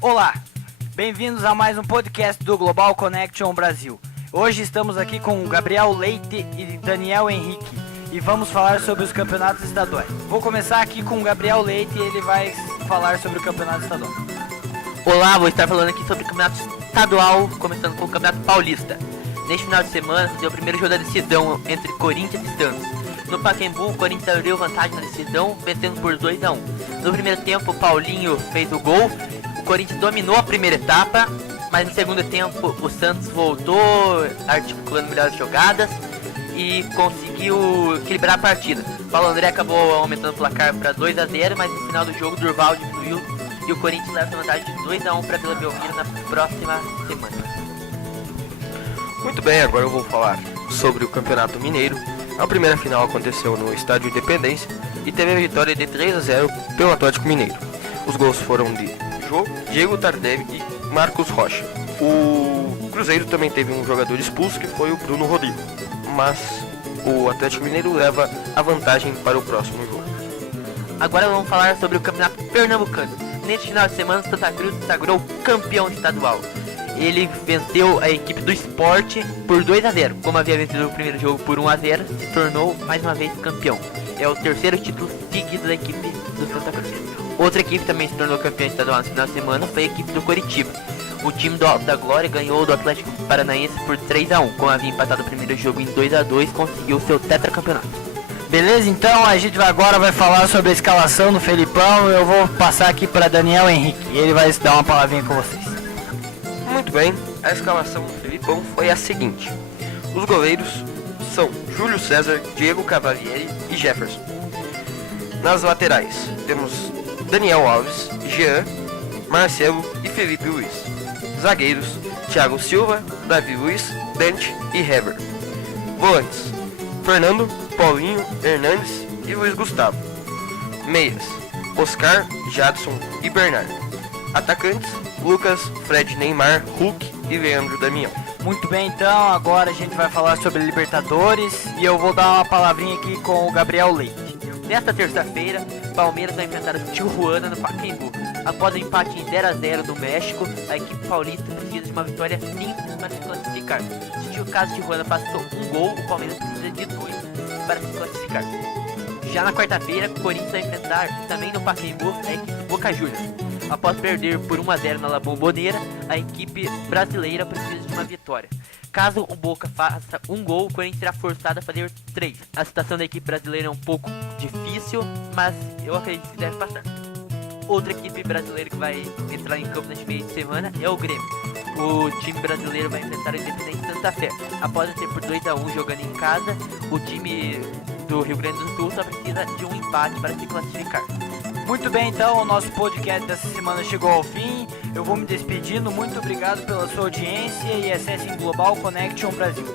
Olá, bem-vindos a mais um podcast do Global Connection Brasil. Hoje estamos aqui com o Gabriel Leite e Daniel Henrique e vamos falar sobre os campeonatos estaduais. Vou começar aqui com o Gabriel Leite e ele vai falar sobre o campeonato estadual. Olá, vou estar falando aqui sobre o campeonato estadual, começando com o campeonato paulista. Neste final de semana, foi o primeiro jogo da decisão entre Corinthians e Santos. No Pacaembu, o Corinthians abriu vantagem na decisão, vencendo por 2-1. No primeiro tempo, o Paulinho fez o gol. O Corinthians dominou a primeira etapa, mas no segundo tempo o Santos voltou, articulando melhores jogadas e conseguiu equilibrar a partida. O Paulo André acabou aumentando o placar para 2-0, mas no final do jogo o Durval diminuiu e o Corinthians leva essa vantagem de 2-1 para Vila Belmiro na próxima semana. Muito bem, agora eu vou falar sobre o Campeonato Mineiro. A primeira final aconteceu no Estádio Independência e teve a vitória de 3-0 pelo Atlético Mineiro. Os gols foram de Diego Tardelli e Marcos Rocha. O Cruzeiro também teve um jogador expulso, que foi o Bruno Rodrigo, mas o Atlético Mineiro leva a vantagem para o próximo jogo. Agora vamos falar sobre o Campeonato Pernambucano. Neste final de semana, o Santa Cruz se sagrou campeão estadual. Ele venceu a equipe do Sport por 2-0. Como havia vencido o primeiro jogo por 1-0, se tornou mais uma vez campeão. É o terceiro título seguido da equipe do Santa Cruz. Outra equipe também se tornou campeã estadual no final de semana foi a equipe do Coritiba. O time do Alto da Glória ganhou do Atlético Paranaense por 3-1. Como havia empatado o primeiro jogo em 2-2, conseguiu seu tetracampeonato. Beleza, então a gente agora vai falar sobre a escalação do Felipão. Eu vou passar aqui para Daniel Henrique e ele vai dar uma palavrinha com vocês. Muito bem, a escalação do Felipão foi a seguinte: os goleiros são Júlio César, Diego Cavalieri e Jefferson. Nas laterais temos Daniel Alves, Jean, Marcelo e Felipe Luiz. Zagueiros: Thiago Silva, Davi Luiz, Dante e Heber. Volantes: Fernando, Paulinho, Hernandes e Luiz Gustavo. Meias: Oscar, Jadson e Bernardo. Atacantes: Lucas, Fred, Neymar, Hulk e Leandro Damião. Muito bem, então agora a gente vai falar sobre Libertadores e eu vou dar uma palavrinha aqui com o Gabriel Leite. Nesta terça-feira, Palmeiras vai enfrentar o Tijuana no Pacaembu. Após o empate em 0-0 no México, a equipe paulista precisa de uma vitória simples para se classificar. Se o caso Tijuana passou um gol, o Palmeiras precisa de 2 para se classificar. Já na quarta-feira, o Corinthians vai enfrentar também no Pacaembu a equipe Boca Juniors. Após perder por 1-0 na La Bombonera, a equipe brasileira precisa de uma vitória. Caso o Boca faça um gol, o Corinthians será forçado a fazer 3. A situação da equipe brasileira é um pouco difícil, mas eu acredito que deve passar. Outra equipe brasileira que vai entrar em campo neste meio de semana é o Grêmio. O time brasileiro vai enfrentar o Independente Santa Fé. Após ser por 2-1 jogando em casa, o time do Rio Grande do Sul só precisa de um empate para se classificar. Muito bem, então o nosso podcast dessa semana chegou ao fim. Eu vou me despedindo. Muito obrigado pela sua audiência e acessem Global Connection Brasil.